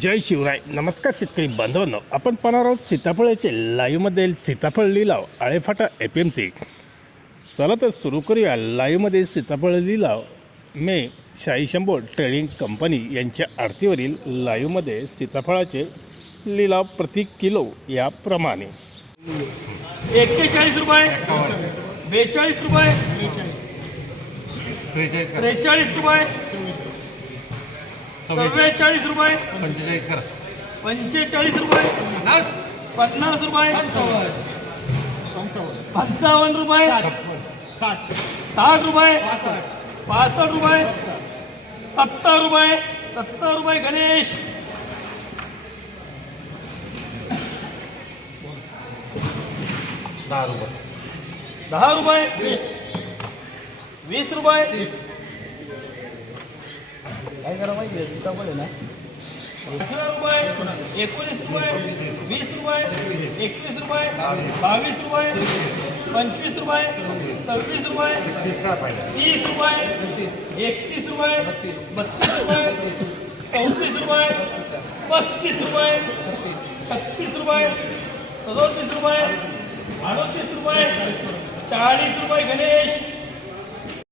जय शिवराय. नमस्कार शेतकरी बांधवांनो. आपण पाहणार आहोत सीताफळाचे लाईव्हमध्ये सीताफळ लिलाव आळेफाटा एफ एम सी चला तर सुरू करूया लाईव्हमध्ये सीताफळ लिलाव. मे शाही शंभो ट्रेडिंग कंपनी यांच्या आरतीवरील लाईव्हमध्ये सीताफळाचे लिलाव प्रति किलो याप्रमाणे. एक्केचाळीस रुपये. बेचाळीस रुपये. त्रेचाळीस रुपये. चव्वेचाळीस रुपये. पंचेचाळीस करा. पंचेचाळीस रुपये. पन्नास. पन्नास रुपये. पंचावन्न. रुपये. साठ. रुपये. पासष्ट. रुपये. सत्तर. रुपये. सत्तर रुपये गणेश. दहा रुपये. दहा रुपये. वीस. रुपये. अठरा रुपये एकोणीस रुपये वीस रुपये एकवीस रुपये बावीस रुपये पंचवीस रुपये सव्वीस रुपये तीस तीस रुपये एकतीस रुपये बत्तीस रुपये चौतीस रुपये पस्तीस रुपये छत्तीस रुपये सदोतीस रुपये अडोतीस रुपये चाळीस रुपये गणेश.